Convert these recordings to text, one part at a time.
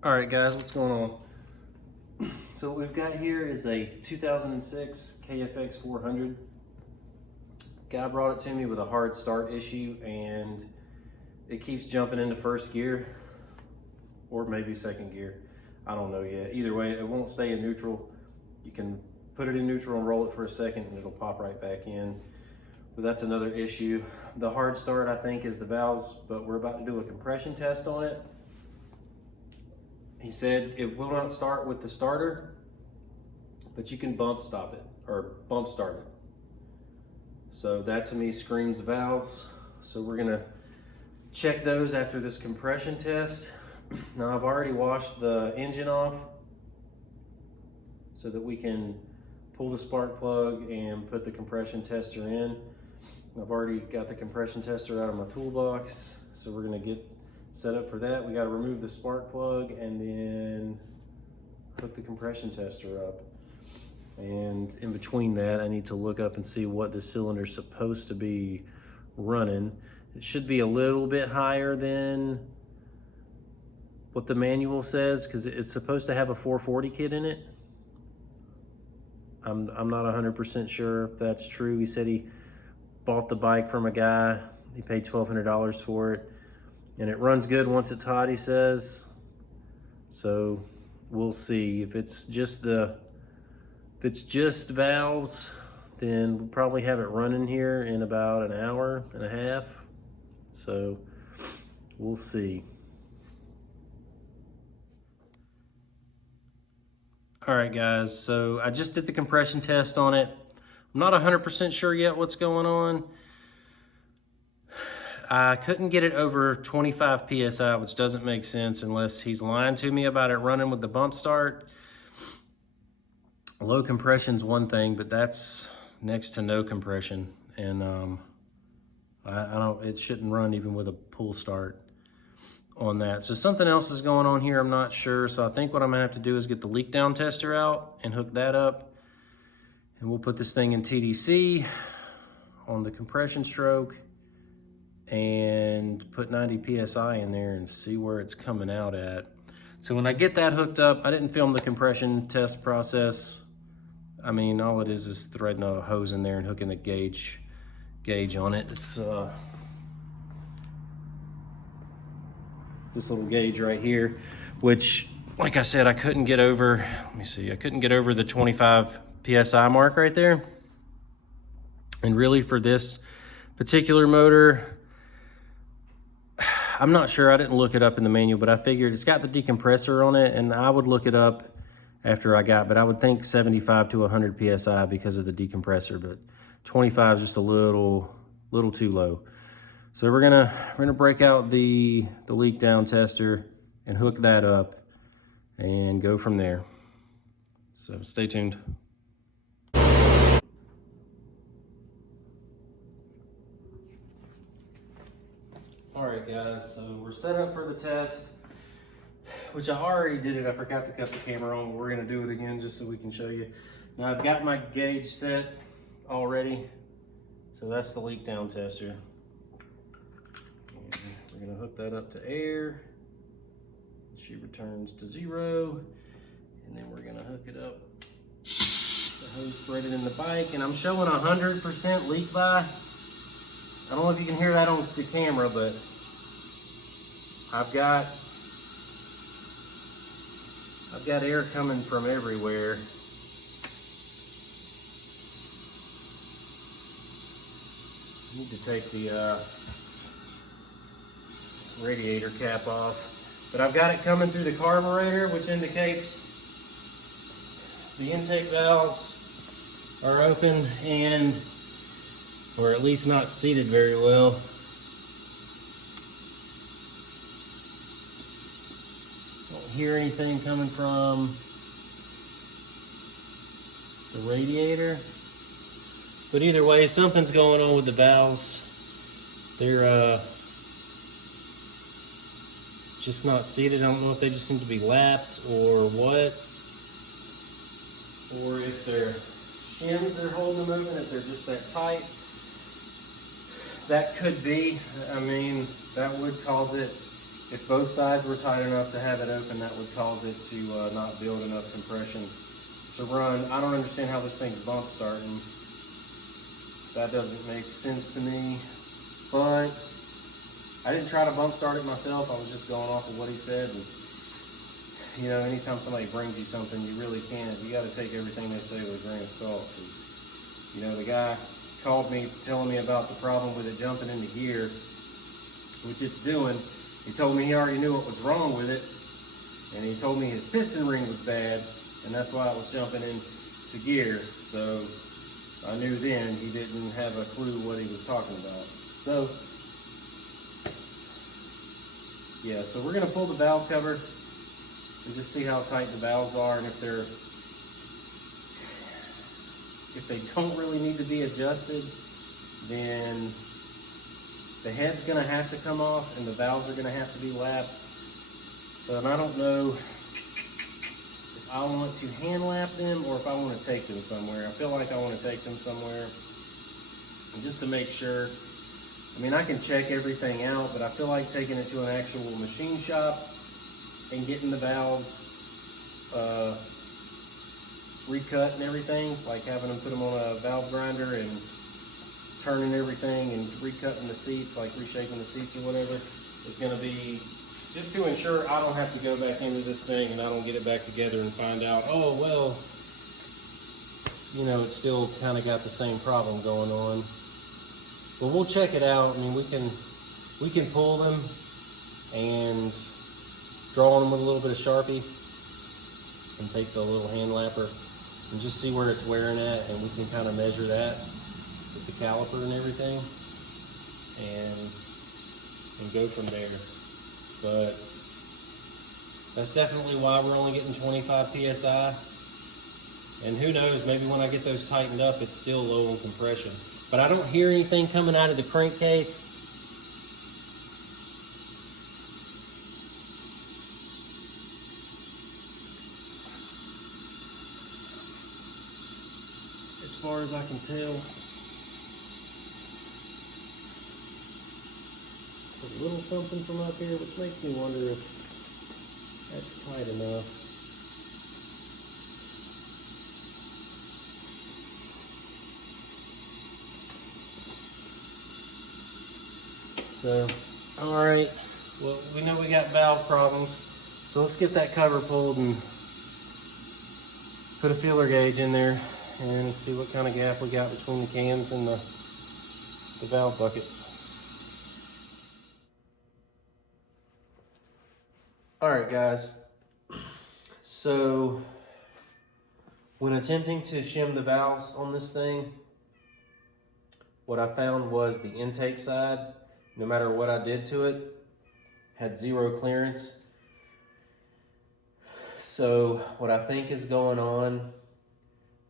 All right, guys, what's going on? So what we've got here is a 2006 ltz400. Guy brought it to me with a hard start issue, and it keeps jumping into first gear or maybe second gear. I don't know yet. Either way, it won't stay in neutral. You can put it in neutral and roll it for a second and it'll pop right back in. But that's another issue. The hard start, I think, is the valves, but we're about to do a compression test on it. He said it will not start with the starter, but you can bump stop it or bump start it. So that to me screams valves. So we're gonna check those after this compression test. Now I've already washed the engine off so that we can pull the spark plug and put the compression tester in. I've already got the compression tester out of my toolbox, so we're gonna get set up for that. We got to remove the spark plug and then hook the compression tester up. And in between that, I need to look up and see what the cylinder is supposed to be running. It should be a little bit higher than what the manual says, because it's supposed to have a 440 kit in it. I'm not 100% sure if that's true. He said he bought the bike from a guy. He paid $1,200 for it. And it runs good once it's hot, he says. So we'll see. If it's just valves, then we'll probably have it running here in about an hour and a half. So we'll see. All right, guys, so I just did the compression test on it. I'm not 100% sure yet what's going on. I couldn't get it over 25 PSI, which doesn't make sense unless he's lying to me about it running with the bump start. Low compression's one thing, but that's next to no compression. And it shouldn't run even with a pull start on that. So something else is going on here, I'm not sure. So I think what I'm gonna have to do is get the leak down tester out and hook that up. And we'll put this thing in TDC on the compression stroke and put 90 PSI in there and see where it's coming out at. So when I get that hooked up, I didn't film the compression test process. I mean, all it is threading a hose in there and hooking the gauge on it. It's this little gauge right here, which, like I said, I couldn't get over, let me see, I couldn't get over the 25 PSI mark right there. And really for this particular motor, I'm not sure, I didn't look it up in the manual, but I figured it's got the decompressor on it, and I would look it up after but I would think 75 to 100 PSI because of the decompressor, but 25 is just a little too low. So we're gonna break out the leak down tester and hook that up and go from there. So stay tuned. All right, guys, so we're set up for the test, which I already did it. I forgot to cut the camera on, but we're gonna do it again just so we can show you. Now I've got my gauge set already. So that's the leak down tester. And we're gonna hook that up to air. She returns to 0. And then we're gonna hook it up. The hose threaded in the bike, and I'm showing 100% leak by. I don't know if you can hear that on the camera, but I've got air coming from everywhere. I need to take the radiator cap off, but I've got it coming through the carburetor, which indicates the intake valves are open or at least not seated very well. Don't hear anything coming from the radiator. But either way, something's going on with the valves. They're just not seated. I don't know if they just seem to be lapped or what. Or if their shims are holding them open, if they're just that tight. That could be. I mean, that would cause it if both sides were tight enough to have it open, that would cause it to not build enough compression to run. I don't understand how this thing's bump starting. That doesn't make sense to me, but I didn't try to bump start it myself. I was just going off of what he said. And, you know, anytime somebody brings you something, you really can't. You got to take everything they say with a grain of salt. Because, you know, the guy called me telling me about the problem with it jumping into gear, which it's doing. He told me he already knew what was wrong with it, and he told me his piston ring was bad, and that's why it was jumping into gear. So I knew then he didn't have a clue what he was talking about. So yeah, so we're gonna pull the valve cover and just see how tight the valves are, and if they don't really need to be adjusted, then the head's gonna have to come off and the valves are gonna have to be lapped. So, and I don't know if I want to hand lap them or if I want to take them somewhere. I feel like I want to take them somewhere just to make sure. I mean, I can check everything out, but I feel like taking it to an actual machine shop and getting the valves recut and everything, like having them put them on a valve grinder and turning everything and recutting the seats, like reshaping the seats or whatever, is going to be just to ensure I don't have to go back into this thing and I don't get it back together and find out, oh, well, you know, it's still kind of got the same problem going on. But we'll check it out. I mean, we can pull them and draw on them with a little bit of Sharpie and take the little hand lapper and just see where it's wearing at, and we can kind of measure that with the caliper and everything and go from there. But that's definitely why we're only getting 25 PSI. And who knows, maybe when I get those tightened up, it's still low on compression. But I don't hear anything coming out of the crankcase. As far as I can tell. A little something from up here, which makes me wonder if that's tight enough. So, all right, well, we know we got valve problems, so let's get that cover pulled and put a feeler gauge in there and see what kind of gap we got between the cams and the valve buckets. All right, guys, so when attempting to shim the valves on this thing, what I found was the intake side, no matter what I did to it, had zero clearance. So what I think is going on,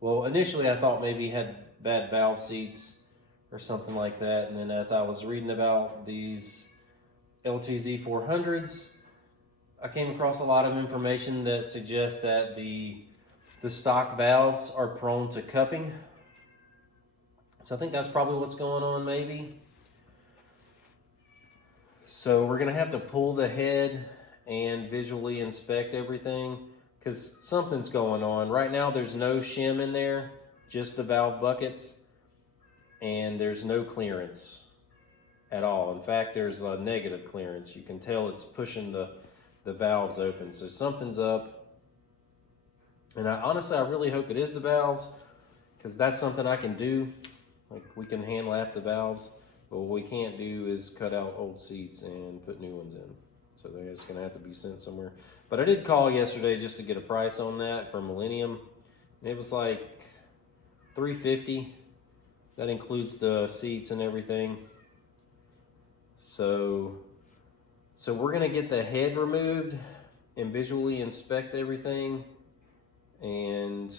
well, initially I thought maybe he had bad valve seats or something like that. And then as I was reading about these ltz400s, I came across a lot of information that suggests that the stock valves are prone to cupping. So I think that's probably what's going on, maybe. So we're gonna have to pull the head and visually inspect everything because something's going on. Right now there's no shim in there, just the valve buckets, and there's no clearance at all. In fact, there's a negative clearance. You can tell it's pushing the valves open. So something's up. And honestly, I really hope it is the valves, because that's something I can do. Like, we can hand lap the valves, but what we can't do is cut out old seats and put new ones in. So they're just gonna have to be sent somewhere. But I did call yesterday just to get a price on that for Millennium. And it was like $350. That includes the seats and everything. So we're gonna get the head removed and visually inspect everything, and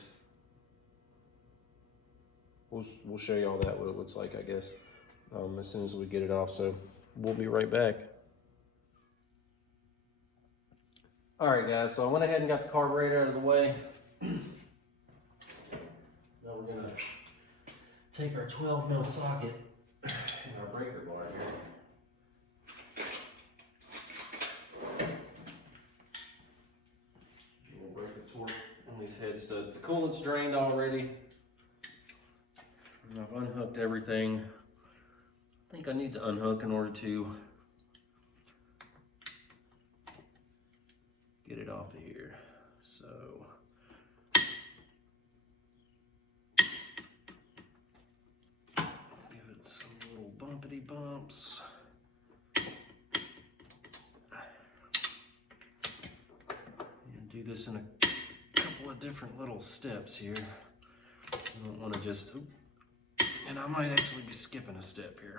we'll show you all that, what it looks like, I guess, as soon as we get it off. So we'll be right back. All right, guys, so I went ahead and got the carburetor out of the way. Now we're gonna take our 12mm socket and our breaker bar here. head studs. The coolant's drained already. And I've unhooked everything. I think I need to unhook in order to get it off of here. So give it some little bumpity bumps. And do this in a couple of different little steps here. I don't want to just, and I might actually be skipping a step here.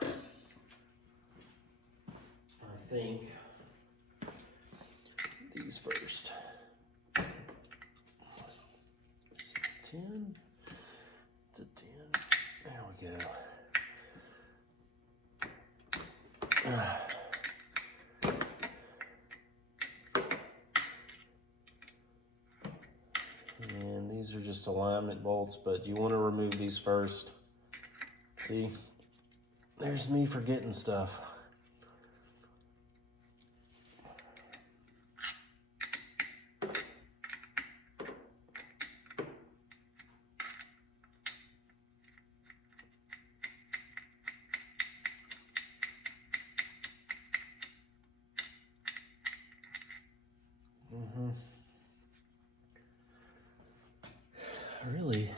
I think these first. Is it a 10? It's a 10. There we go. And these are just alignment bolts, but you want to remove these first. See, there's me forgetting stuff. I really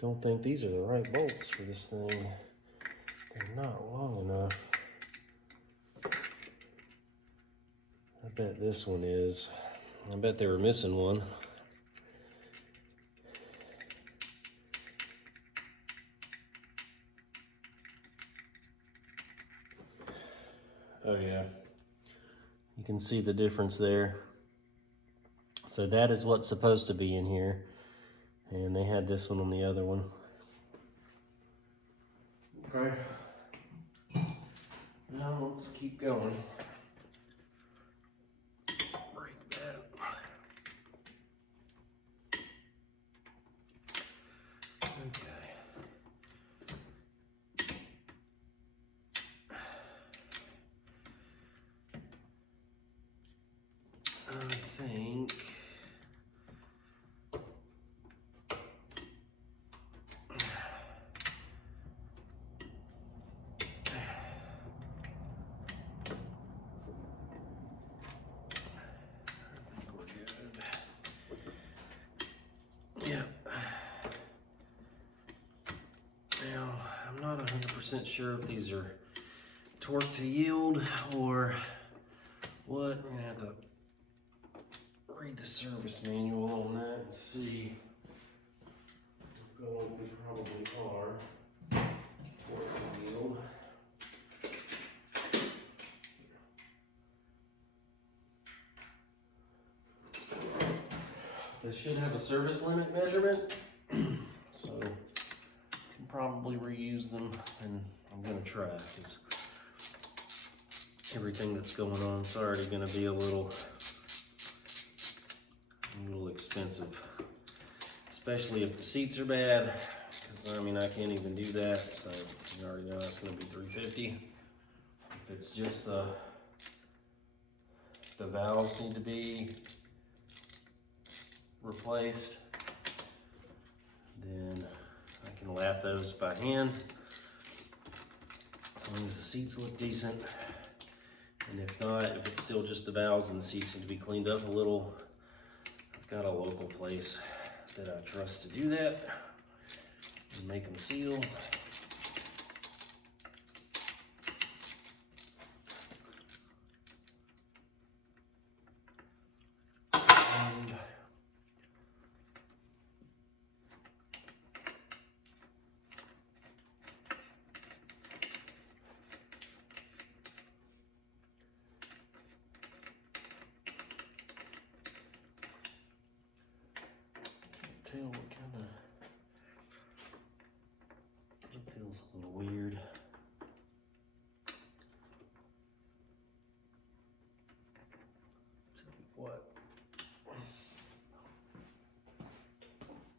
don't think these are the right bolts for this thing. They're not long enough. I bet this one is. I bet they were missing one. Oh yeah. You can see the difference there. So that is what's supposed to be in here. And they had this one on the other one. Okay. Now let's keep going. Break that. Okay. I think we're good. Yeah. Now, I'm not 100% sure if these are torque to yield or what. I'm gonna have to read the service manual on that and see. We probably are torque to yield. They should have a service limit measurement, so I can probably reuse them, and I'm gonna try because everything that's going on is already gonna be a little expensive, especially if the seats are bad, because I mean I can't even do that, so you already know it's going to be $350. If it's just the valves need to be replaced, then I can lap those by hand as long as the seats look decent. And if not, if it's still just the valves and the seats need to be cleaned up a little, got a local place that I trust to do that and make them seal. And tell what kind of, it feels a little weird. Tell you what.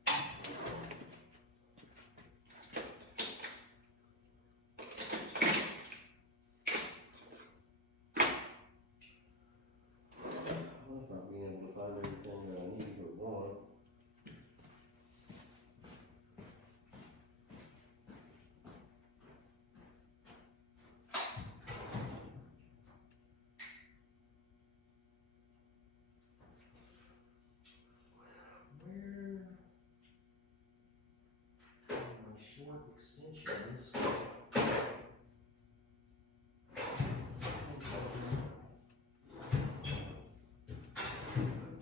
I don't know if I'm being able to find everything that I need or want. extensions.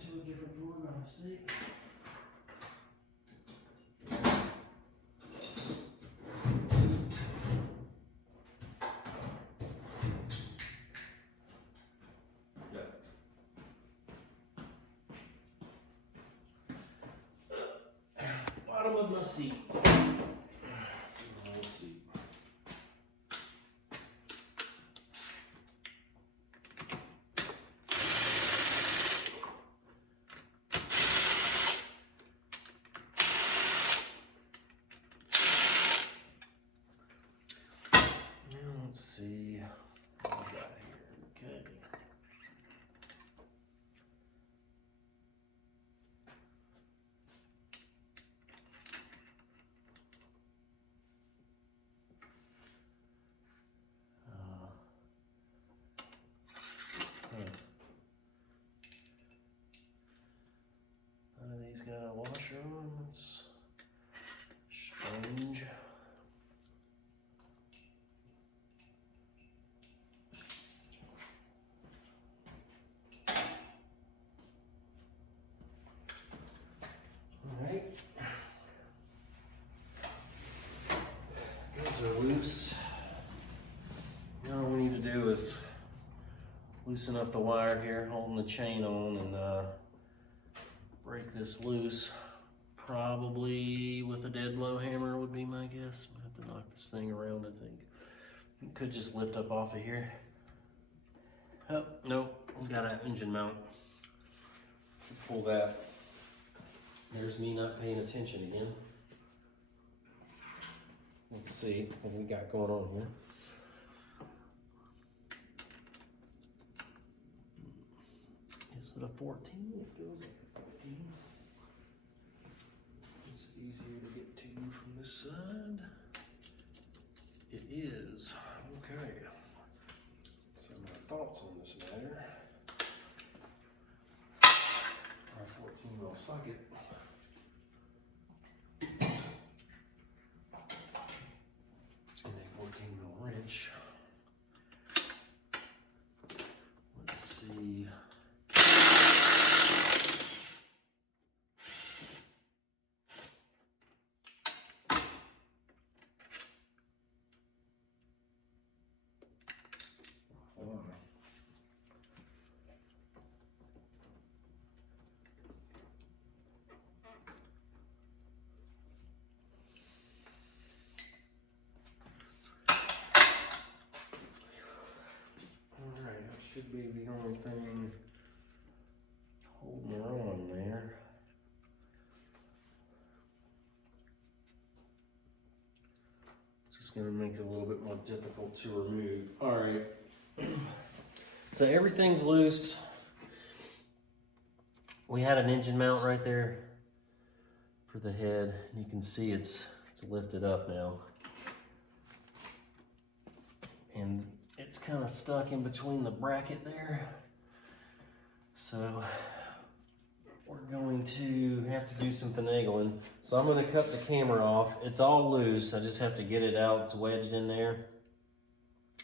To a different drawer by mistake. Bottom of my seat. Let's see. Let's see what we got here. Okay. None of these got a washer on. That's strange. Alright. These are loose. Now all we need to do is loosen up the wire here, holding the chain on, and break this loose. Probably with a dead blow hammer would be my guess. I have to knock this thing around, I think. It could just lift up off of here. Oh, nope, we got an engine mount. Pull that. There's me not paying attention again. Let's see what we got going on here. Is it a 14? It feels like a 14. It's easier to get to from this side. It is. Okay. So my thoughts on this matter. Our 14 mil socket. And a 14 mil wrench. Let's see. Should be the only thing holding her on there. Just gonna make it a little bit more difficult to remove. All right, so everything's loose. We had an engine mount right there for the head. You can see it's lifted up now. And it's kind of stuck in between the bracket there. So we're going to have to do some finagling. So I'm going to cut the camera off. It's all loose. I just have to get it out. It's wedged in there.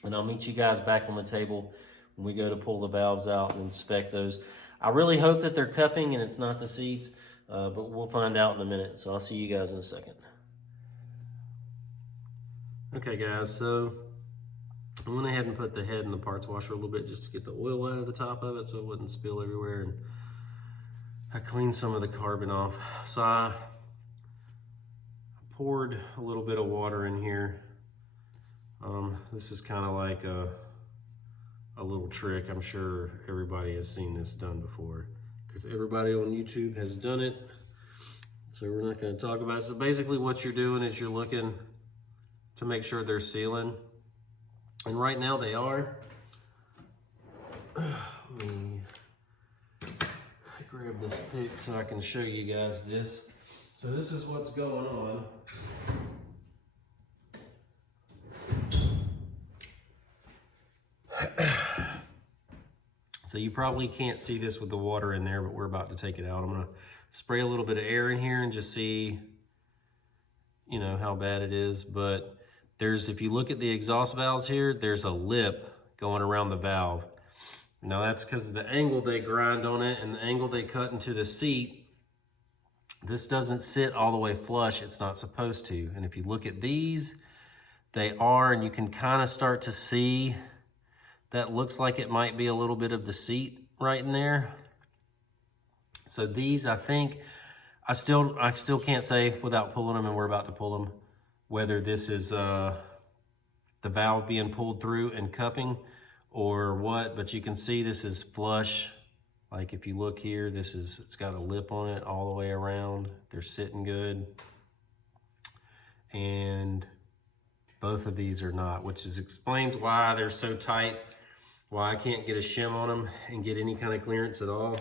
And I'll meet you guys back on the table when we go to pull the valves out and inspect those. I really hope that they're cupping and it's not the seats, but we'll find out in a minute. So I'll see you guys in a second. Okay guys, so I went ahead and put the head in the parts washer a little bit just to get the oil out of the top of it so it wouldn't spill everywhere. And I cleaned some of the carbon off. So I poured a little bit of water in here. This is kind of like a little trick. I'm sure everybody has seen this done before because everybody on YouTube has done it. So we're not going to talk about it. So basically what you're doing is you're looking to make sure they're sealing. And right now they are. Let me grab this pick so I can show you guys this. So this is what's going on. So you probably can't see this with the water in there, but we're about to take it out. I'm gonna spray a little bit of air in here and just see, you know, how bad it is, but if you look at the exhaust valves here, there's a lip going around the valve. Now that's because of the angle they grind on it and the angle they cut into the seat. This doesn't sit all the way flush. It's not supposed to. And if you look at these, they are, and you can kind of start to see that looks like it might be a little bit of the seat right in there. So these, I think, I still can't say without pulling them, and we're about to pull them, whether this is the valve being pulled through and cupping or what, but you can see this is flush. Like if you look here, it's got a lip on it all the way around. They're sitting good. And both of these are not, which explains why they're so tight, why I can't get a shim on them and get any kind of clearance at all.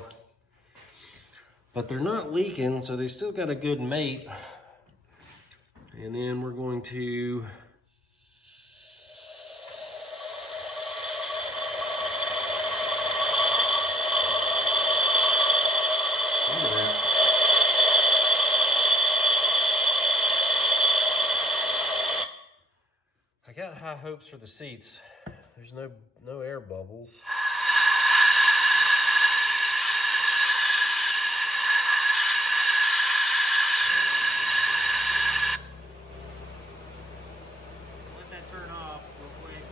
But they're not leaking, so they still got a good mate. And then we're going to I got high hopes for the seats. There's no air bubbles. Let that turn off real quick.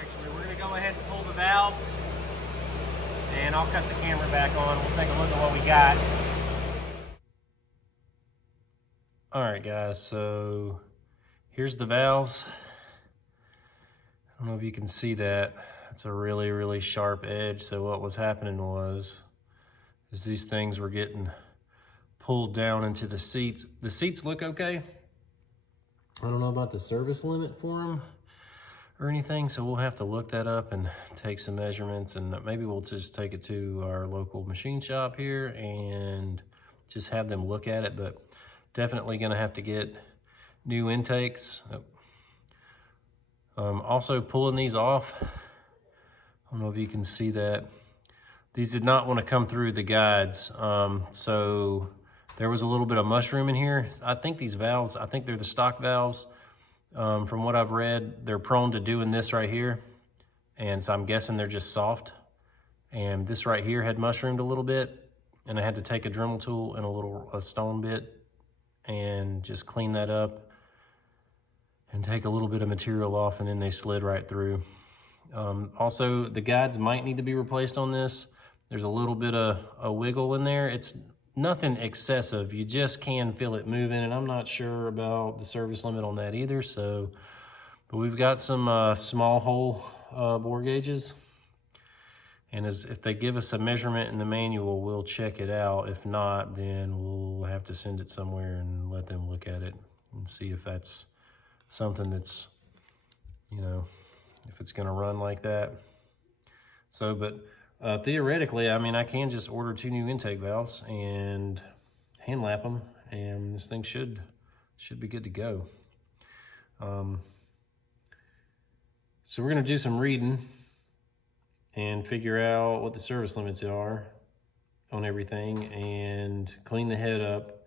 Actually, we're gonna go ahead and pull the valves, and I'll cut the camera back on. We'll take a look at what we got. All right, guys, so here's the valves. I don't know if you can see that. It's a really, really sharp edge. So what was happening is these things were getting pulled down into the seats. The seats look okay. I don't know about the service limit for them or anything, so we'll have to look that up and take some measurements, and maybe we'll just take it to our local machine shop here and just have them look at it, but definitely gonna have to get new intakes. Also pulling these off, I don't know if you can see that. These did not want to come through the guides, so there was a little bit of mushroom in here. I think these valves, I think they're the stock valves. From what I've read, they're prone to doing this right here, and so I'm guessing they're just soft. And this right here had mushroomed a little bit, and I had to take a Dremel tool and a stone bit and just clean that up and take a little bit of material off, and then they slid right through. Also, the guides might need to be replaced on this. There's a little bit of a wiggle in there. It's nothing excessive. You just can feel it moving, and I'm not sure about the service limit on that either. So, but we've got some small hole bore gauges, and if they give us a measurement in the manual, we'll check it out. If not, then we'll have to send it somewhere and let them look at it and see if that's something that's, you know, if it's gonna run like that. So, but theoretically, I mean, I can just order 2 new intake valves and hand lap them, and this thing should be good to go. So we're gonna do some reading and figure out what the service limits are on everything, and clean the head up,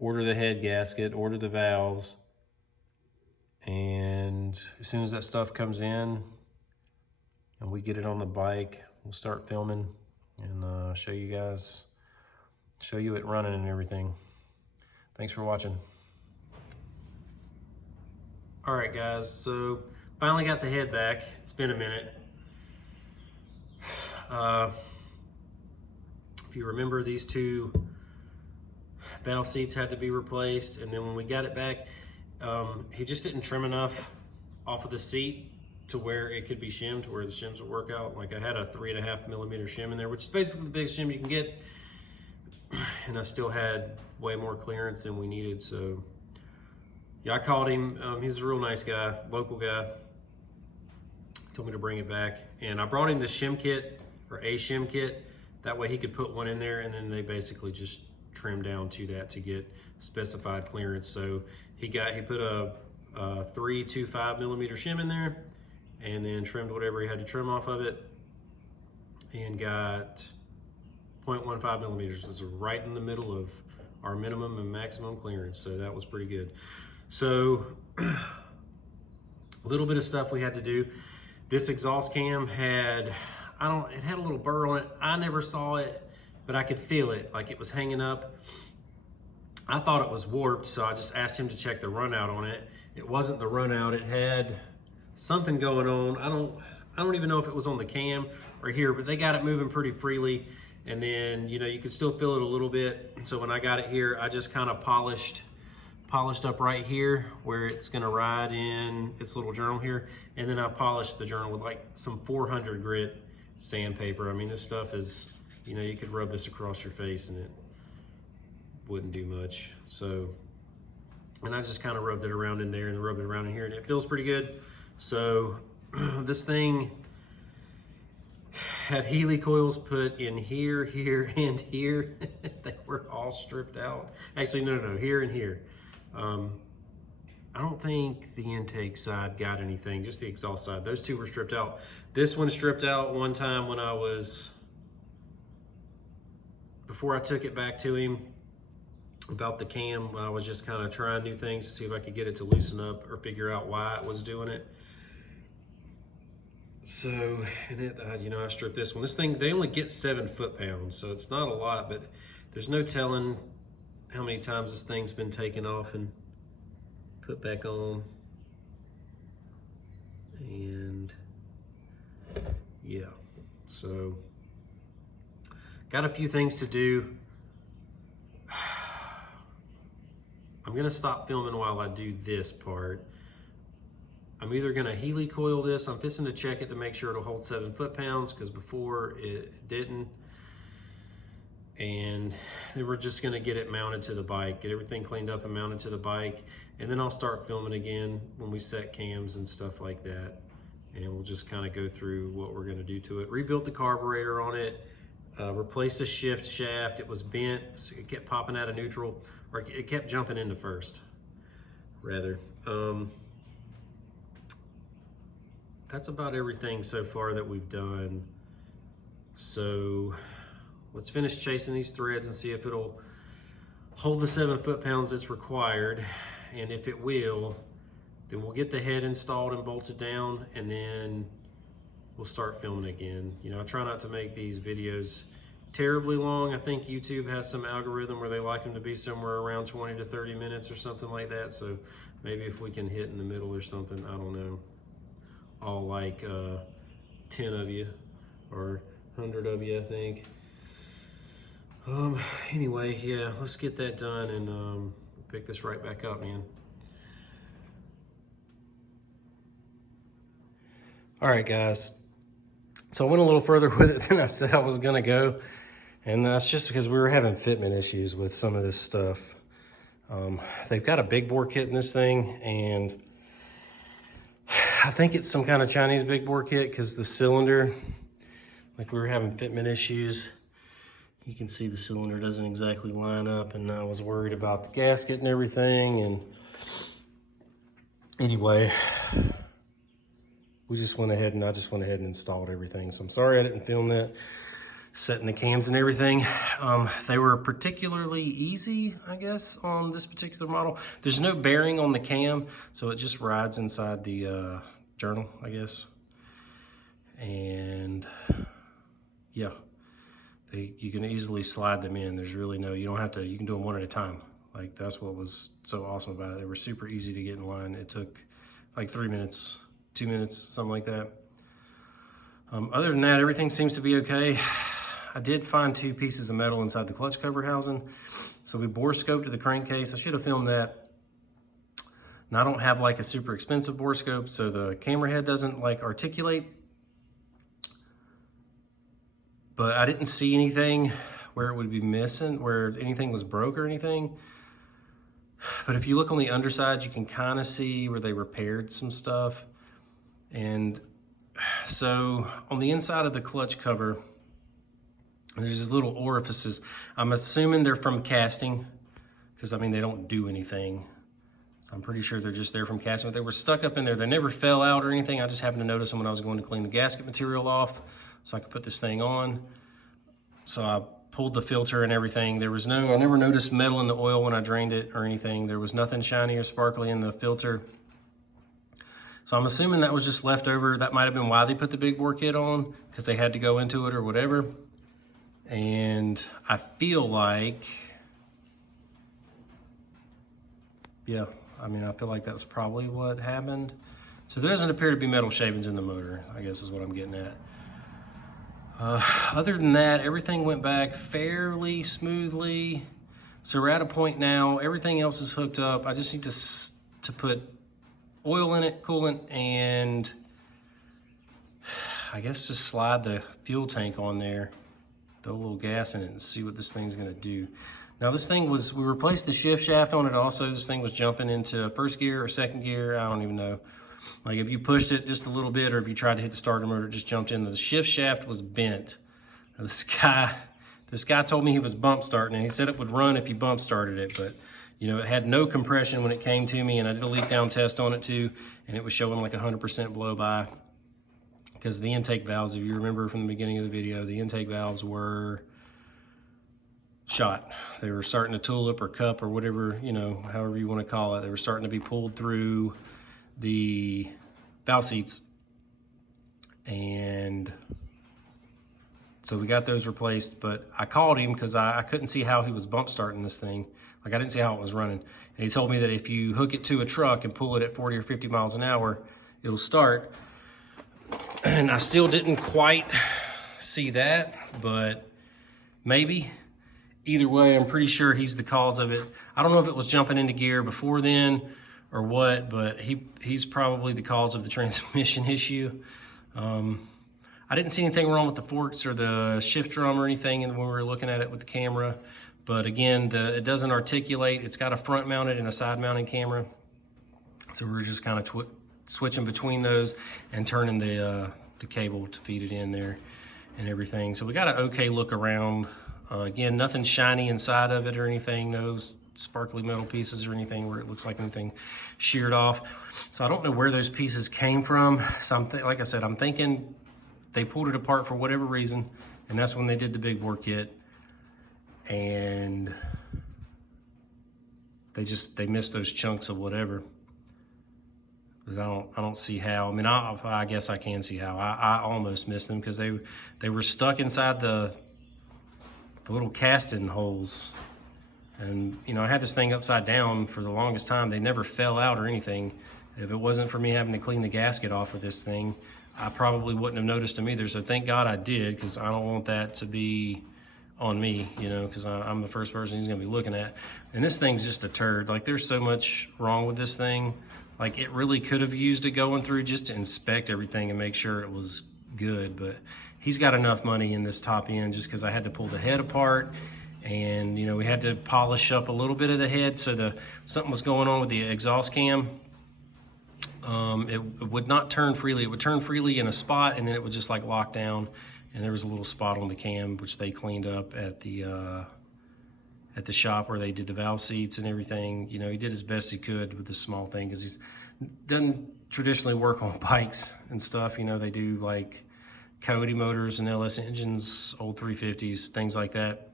order the head gasket, order the valves, and as soon as that stuff comes in and we get it on the bike, we'll start filming and show you it running and everything. Thanks for watching. All right, guys, so finally got the head back. It's been a minute. If you remember, these 2 valve seats had to be replaced, and then when we got it back, he just didn't trim enough off of the seat to where it could be shimmed, to where the shims would work out. Like, I had a 3.5 millimeter shim in there, which is basically the biggest shim you can get, and I still had way more clearance than we needed. So yeah, I called him. He's a real nice guy, local guy. Told me to bring it back, and I brought him the shim kit, or a shim kit. That way he could put one in there, and then they basically just trim down to that to get specified clearance. So he put a 3.25 millimeter shim in there, and then trimmed whatever he had to trim off of it, and got 0.15 millimeters. This is right in the middle of our minimum and maximum clearance, so that was pretty good. So a little bit of stuff we had to do. This exhaust cam had, it had a little burr on it. I never saw it, but I could feel it, like it was hanging up. I thought it was warped, so I just asked him to check the run out on it. It wasn't the run out, it had something going on. I don't even know if it was on the cam or here, but they got it moving pretty freely. And then, you know, you could still feel it a little bit. And so when I got it here, I just kind of polished up right here where it's gonna ride in its little journal here. And then I polished the journal with like some 400 grit sandpaper. I mean, this stuff is, you know, you could rub this across your face and it wouldn't do much. So, and I just kind of rubbed it around in there and rubbed it around in here, and it feels pretty good. So this thing had Healy coils put in here, here, and here. They were all stripped out. Actually, no, here and here. I don't think the intake side got anything, just the exhaust side. Those two were stripped out. This one stripped out one time when before I took it back to him about the cam. I was just kind of trying new things to see if I could get it to loosen up or figure out why it was doing it. So, and it, you know, I stripped this one. This thing, they only get 7 foot-pounds, so it's not a lot, but there's no telling how many times this thing's been taken off and put back on. And yeah, so got a few things to do. I'm gonna stop filming while I do this part. I'm either gonna Healy coil this. I'm fixing to check it to make sure it'll hold 7 foot-pounds, because before it didn't. And then we're just gonna get it mounted to the bike, get everything cleaned up and mounted to the bike. And then I'll start filming again when we set cams and stuff like that. And we'll just kind of go through what we're gonna do to it. Rebuilt the carburetor on it, replaced the shift shaft. It was bent, so it kept popping out of neutral, or it kept jumping into first, rather. That's about everything so far that we've done. So let's finish chasing these threads and see if it'll hold the 7 foot-pounds that's required. And if it will, then we'll get the head installed and bolted down, and then we'll start filming again. You know, I try not to make these videos terribly long. I think YouTube has some algorithm where they like them to be somewhere around 20 to 30 minutes or something like that. So maybe if we can hit in the middle or something, I don't know. All like 10 of you or 100 of you, I think. Anyway, yeah, let's get that done and pick this right back up, man. All right, guys. So I went a little further with it than I said I was gonna go. And that's just because we were having fitment issues with some of this stuff. They've got a big bore kit in this thing, and I think it's some kind of Chinese big bore kit, because the cylinder, like we were having fitment issues. You can see the cylinder doesn't exactly line up, and I was worried about the gasket and everything. And anyway, I just went ahead and installed everything. So I'm sorry I didn't film that, setting the cams and everything. They were particularly easy, I guess, on this particular model. There's no bearing on the cam, so it just rides inside the journal, I guess. And yeah, you can easily slide them in. There's really no, you don't have to, you can do them one at a time. Like, that's what was so awesome about it. They were super easy to get in line. It took like 3 minutes, 2 minutes, something like that. Other than that, everything seems to be okay. I did find 2 pieces of metal inside the clutch cover housing. So we bore scoped to the crankcase. I should have filmed that. And I don't have like a super expensive bore scope, so the camera head doesn't like articulate. But I didn't see anything where it would be missing, where anything was broke or anything. But if you look on the underside, you can kind of see where they repaired some stuff. And so on the inside of the clutch cover, there's these little orifices. I'm assuming they're from casting, because I mean, they don't do anything. So I'm pretty sure they're just there from casting, but they were stuck up in there. They never fell out or anything. I just happened to notice them when I was going to clean the gasket material off so I could put this thing on. So I pulled the filter and everything. There was I never noticed metal in the oil when I drained it or anything. There was nothing shiny or sparkly in the filter. So I'm assuming that was just left over. That might have been why they put the big bore kit on, because they had to go into it or whatever. And I feel like, yeah, I mean, I feel like that's probably what happened. So there doesn't appear to be metal shavings in the motor, I guess is what I'm getting at. Other than that, everything went back fairly smoothly. So we're at a point now, everything else is hooked up. I just need to put oil in it, coolant, and I guess just slide the fuel tank on there, throw a little gas in it and see what this thing's gonna do. Now this thing we replaced the shift shaft on it also. This thing was jumping into first gear or second gear, I don't even know. Like if you pushed it just a little bit or if you tried to hit the starter motor, it just jumped in. The shift shaft was bent. Now this guy told me he was bump starting, and he said it would run if you bump started it, but you know, it had no compression when it came to me, and I did a leak down test on it too, and it was showing like 100% blow by, because the intake valves, if you remember from the beginning of the video, the intake valves were shot. They were starting to tulip or cup or whatever, you know, however you want to call it. They were starting to be pulled through the valve seats, and so we got those replaced. But I called him because I couldn't see how he was bump starting this thing. Like I didn't see how it was running, and he told me that if you hook it to a truck and pull it at 40 or 50 miles an hour, it'll start. And I still didn't quite see that, but maybe. Either way, I'm pretty sure he's the cause of it. I don't know if it was jumping into gear before then or what, but he's probably the cause of the transmission issue. I didn't see anything wrong with the forks or the shift drum or anything when we were looking at it with the camera. But again, it doesn't articulate. It's got a front mounted and a side mounted camera. So we're just kind of switching between those and turning the cable to feed it in there and everything. So we got an okay look around. Again, nothing shiny inside of it or anything. No sparkly metal pieces or anything where it looks like anything sheared off. So I don't know where those pieces came from. So like I said, I'm thinking they pulled it apart for whatever reason, and that's when they did the big bore kit. And they missed those chunks of whatever. But I don't see how. I mean, I guess I can see how. I almost missed them because they were stuck inside the little casting holes. And you know, I had this thing upside down for the longest time. They never fell out or anything. If it wasn't for me having to clean the gasket off of this thing, I probably wouldn't have noticed them either. So thank God I did, because I don't want that to be on me, you know, because I'm the first person he's gonna be looking at. And this thing's just a turd. Like, there's so much wrong with this thing. Like, it really could have used it going through just to inspect everything and make sure it was good. But he's got enough money in this top end just because I had to pull the head apart. And, you know, we had to polish up a little bit of the head. So something was going on with the exhaust cam. It would not turn freely. It would turn freely in a spot, and then it would just like lock down. And there was a little spot on the cam, which they cleaned up at the shop where they did the valve seats and everything. You know, he did his best he could with this small thing, because he's doesn't traditionally work on bikes and stuff. You know, they do like Coyote motors and LS engines, old 350s, things like that.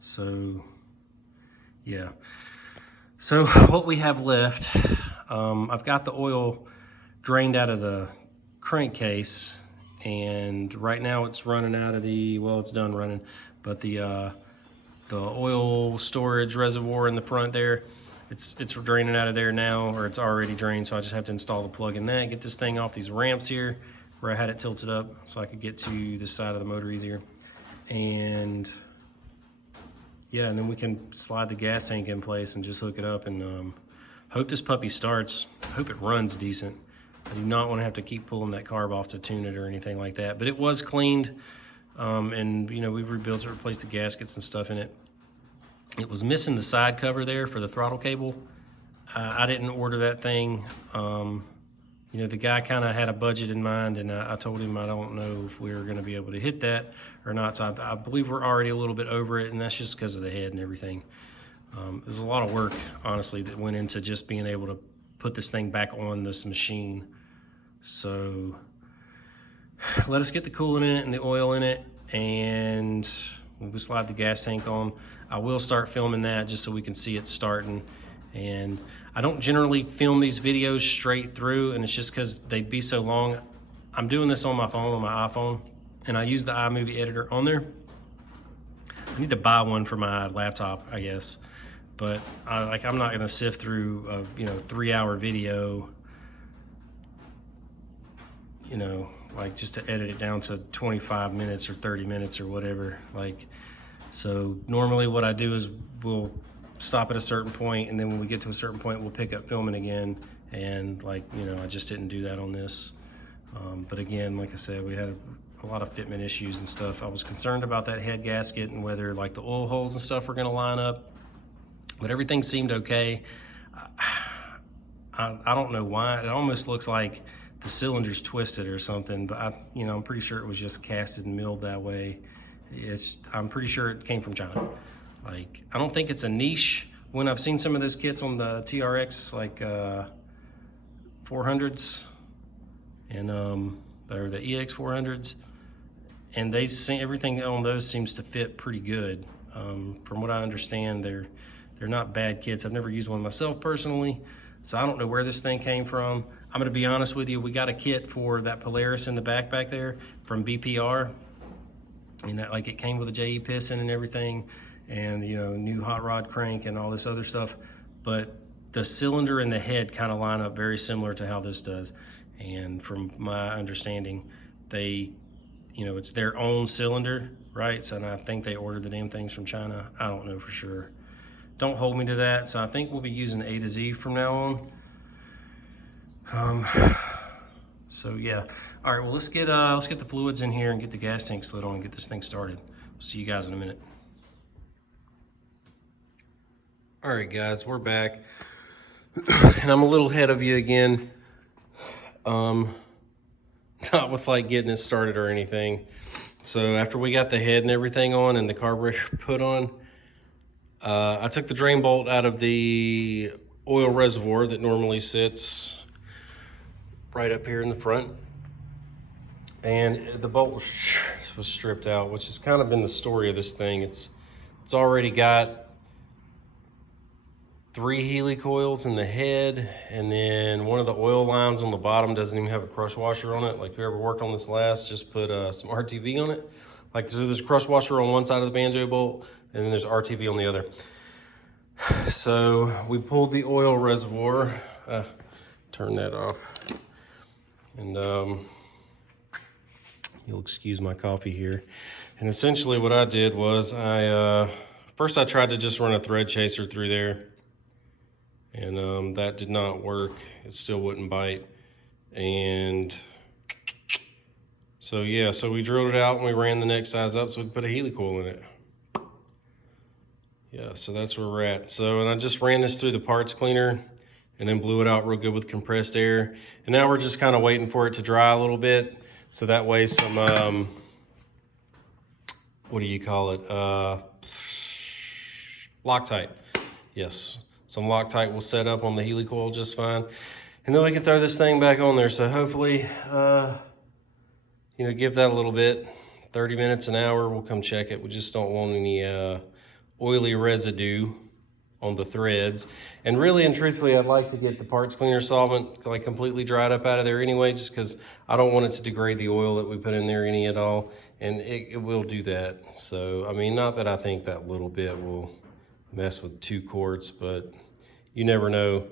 So, yeah. So what we have left, I've got the oil drained out of the crankcase, and right now it's running out of well, it's done running, but the oil storage reservoir in the front there, it's draining out of there now, or it's already drained. So I just have to install the plug in that, get this thing off these ramps here where I had it tilted up so I could get to this side of the motor easier. And yeah, and then we can slide the gas tank in place and just hook it up, and hope this puppy starts. Hope it runs decent. I do not want to have to keep pulling that carb off to tune it or anything like that. But it was cleaned, and you know, we rebuilt it, replaced the gaskets and stuff in it. It was missing the side cover there for the throttle cable. I didn't order that thing. You know, the guy kind of had a budget in mind, and I told him I don't know if we were going to be able to hit that or not. So I believe we're already a little bit over it, and that's just because of the head and everything. There's a lot of work, honestly, that went into just being able to put this thing back on this machine. So let us get the coolant in it and the oil in it, and we slide the gas tank on. I will start filming that just so we can see it starting. And I don't generally film these videos straight through, and it's just because they'd be so long. I'm doing this on my phone, on my iPhone, and I use the iMovie editor on there. I need to buy one for my laptop, I guess. But I'm not gonna sift through a 3-hour video, like just to edit it down to 25 minutes or 30 minutes or whatever. So normally what I do is we'll stop at a certain point, and then when we get to a certain point, we'll pick up filming again. And I just didn't do that on this. But again, like I said, we had a lot of fitment issues and stuff. I was concerned about that head gasket and whether the oil holes and stuff were gonna line up, but everything seemed okay. I don't know why. It almost looks like the cylinder's twisted or something, but I'm pretty sure it was just casted and milled that way. I'm pretty sure it came from China. I don't think it's a niche. When I've seen some of those kits on the TRX 400s and or the EX400s, and everything on those seems to fit pretty good. From what I understand, they're not bad kits. I've never used one myself personally, so I don't know where this thing came from. I'm gonna be honest with you, we got a kit for that Polaris in the back there from BPR, and that it came with a JE piston and everything, and new hot rod crank and all this other stuff, but the cylinder and the head kind of line up very similar to how this does. And from my understanding, it's their own cylinder, right? So, and I think they ordered the damn things from China. I don't know for sure. Don't hold me to that. So I think we'll be using A to Z from now on. So yeah. All right, well, let's get the fluids in here and get the gas tank slid on and get this thing started. See you guys in a minute. All right, guys, we're back. And I'm a little ahead of you again. Not with getting it started or anything. So after we got the head and everything on and the carburetor put on, I took the drain bolt out of the oil reservoir that normally sits right up here in the front. And the bolt was stripped out, which has kind of been the story of this thing. It's already got 3 Healy coils in the head, and then one of the oil lines on the bottom doesn't even have a crush washer on it. If you ever worked on this last, just put some RTV on it. So there's a crush washer on one side of the banjo bolt, and then there's RTV on the other. So we pulled the oil reservoir, turn that off, and you'll excuse my coffee here. And essentially what I did was first I tried to just run a thread chaser through there, and that did not work. It still wouldn't bite. And so yeah, so we drilled it out and we ran the next size up so we could put a Healy coil in it. Yeah, so that's where we're at. And I just ran this through the parts cleaner and then blew it out real good with compressed air. And now we're just kind of waiting for it to dry a little bit, so that way some what do you call it? Loctite. Yes. Some Loctite will set up on the Healy coil just fine. And then we can throw this thing back on there. So hopefully, give that a little bit, 30 minutes, an hour, we'll come check it. We just don't want any oily residue on the threads. And really and truthfully, I'd like to get the parts cleaner solvent completely dried up out of there anyway, just because I don't want it to degrade the oil that we put in there any at all. And it will do that. So, I mean, not that I think that little bit will mess with 2 quarts, but you never know.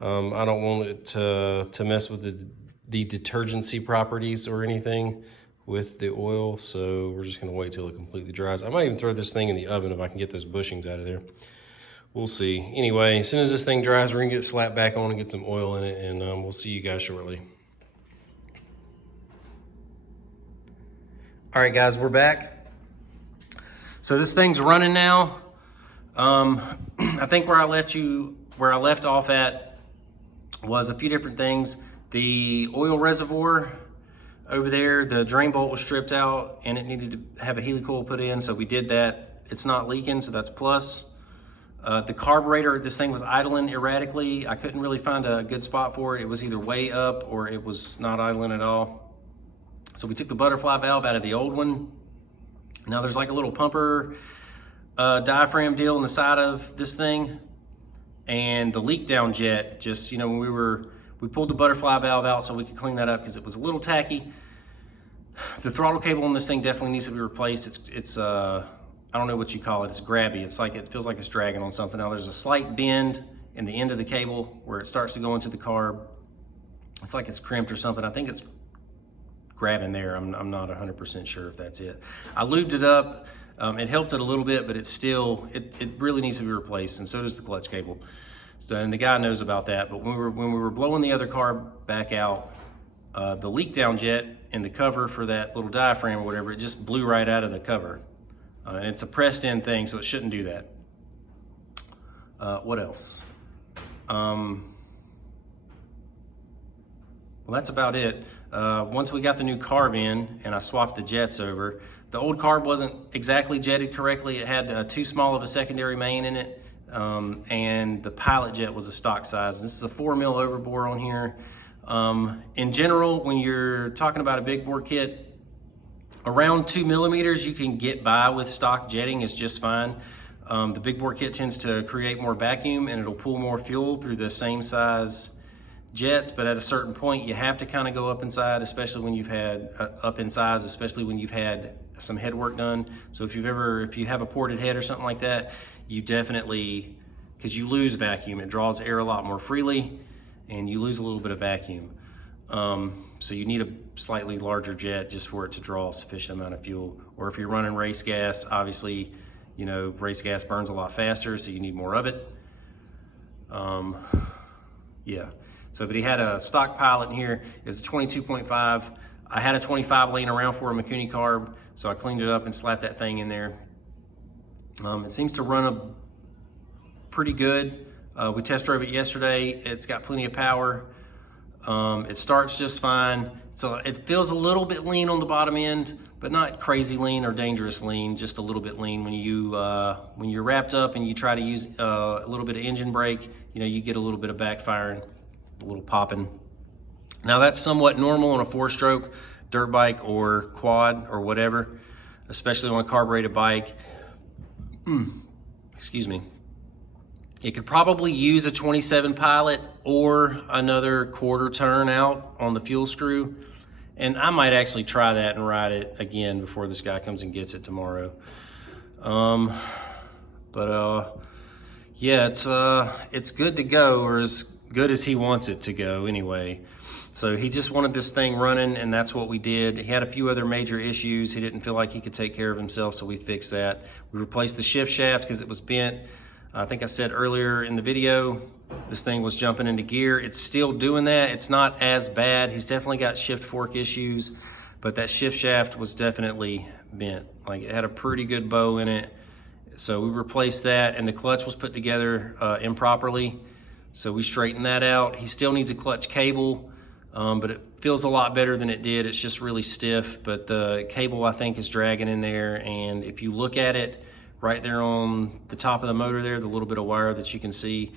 I don't want it to mess with the detergency properties or anything with the oil, so we're just gonna wait till it completely dries. I might even throw this thing in the oven if I can get those bushings out of there. We'll see. Anyway, as soon as this thing dries, we're gonna get it slapped back on and get some oil in it, and we'll see you guys shortly. All right, guys, we're back. So this thing's running now. I think where I left off at was a few different things. The oil reservoir over there, the drain bolt was stripped out and it needed to have a Healy coil put in, so we did that. It's not leaking, so that's plus. The carburetor, this thing was idling erratically. I couldn't really find a good spot for it. It was either way up or it was not idling at all. So we took the butterfly valve out of the old one Now there's like a little pumper diaphragm deal on the side of this thing, and the leak down jet, just, you know, when we pulled the butterfly valve out so we could clean that up because it was a little tacky. The throttle cable on this thing definitely needs to be replaced. It's I don't know what you call it. It's grabby. It's like, it feels like it's dragging on something. Now there's a slight bend in the end of the cable where it starts to go into the carb. It's like it's crimped or something. I think it's grabbing there. I'm not 100% sure if that's it. I lubed it up. It helped it a little bit, but it's still, it really needs to be replaced, and so does the clutch cable. So, and the guy knows about that. But when we were blowing the other carb back out, the leak down jet in the cover for that little diaphragm or whatever, it just blew right out of the cover. And it's a pressed in thing, so it shouldn't do that. What else? Well, that's about it. Once we got the new carb in and I swapped the jets over, the old carb wasn't exactly jetted correctly. It had too small of a secondary main in it, and the pilot jet was a stock size. This is a 4 mil overbore on here. In general, when you're talking about a big bore kit, around 2 millimeters you can get by with stock jetting is just fine. The big bore kit tends to create more vacuum and it'll pull more fuel through the same size jets, but at a certain point you have to kind of go up inside, especially when you've had up in size, especially when you've had some head work done. So if you have a ported head or something like that, you definitely, because you lose vacuum, it draws air a lot more freely and you lose a little bit of vacuum. So you need a slightly larger jet just for it to draw a sufficient amount of fuel. Or if you're running race gas, obviously, you know, race gas burns a lot faster, so you need more of it. Yeah. So, but he had a stock pilot in here. It's a 22.5. I had a 25 laying around for a Mikuni carb, so I cleaned it up and slapped that thing in there. It seems to run pretty good. We test drove it yesterday. It's got plenty of power. It starts just fine. So it feels a little bit lean on the bottom end, but not crazy lean or dangerous lean, just a little bit lean. When you're wrapped up and you try to use a little bit of engine brake, you know, you get a little bit of backfiring, a little popping. Now that's somewhat normal on a 4-stroke dirt bike or quad or whatever, especially on a carbureted bike. Excuse me. It could probably use a 27 pilot or another quarter turn out on the fuel screw. And I might actually try that and ride it again before this guy comes and gets it tomorrow. Yeah, it's good to go, or as good as he wants it to go anyway. So he just wanted this thing running, and that's what we did. He had a few other major issues. He didn't feel like he could take care of himself, so we fixed that. We replaced the shift shaft because it was bent. I think I said earlier in the video, this thing was jumping into gear. It's still doing that. It's not as bad. He's definitely got shift fork issues, but that shift shaft was definitely bent. Like, it had a pretty good bow in it. So we replaced that, and the clutch was put together improperly. So we straightened that out. He still needs a clutch cable, but it feels a lot better than it did. It's just really stiff, but the cable, I think, is dragging in there. And if you look at it right there on the top of the motor there, the little bit of wire that you can see,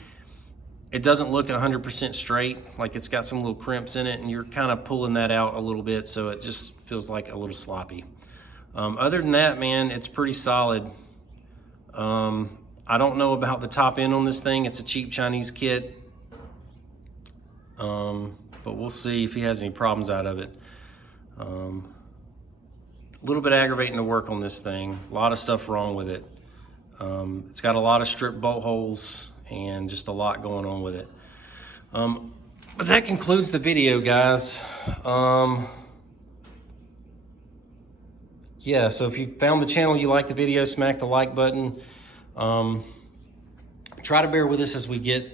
it doesn't look 100% straight. Like, it's got some little crimps in it, and you're kind of pulling that out a little bit, so it just feels like a little sloppy. Other than that, man, it's pretty solid. I don't know about the top end on this thing. It's a cheap Chinese kit. But we'll see if he has any problems out of it. A little bit aggravating to work on this thing. A lot of stuff wrong with it. It's got a lot of strip bolt holes and just a lot going on with it. But that concludes the video, guys. Yeah, so if you found the channel, you like the video, smack the like button. Try to bear with us as we get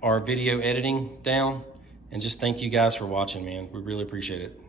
our video editing down. And just thank you guys for watching, man. We really appreciate it.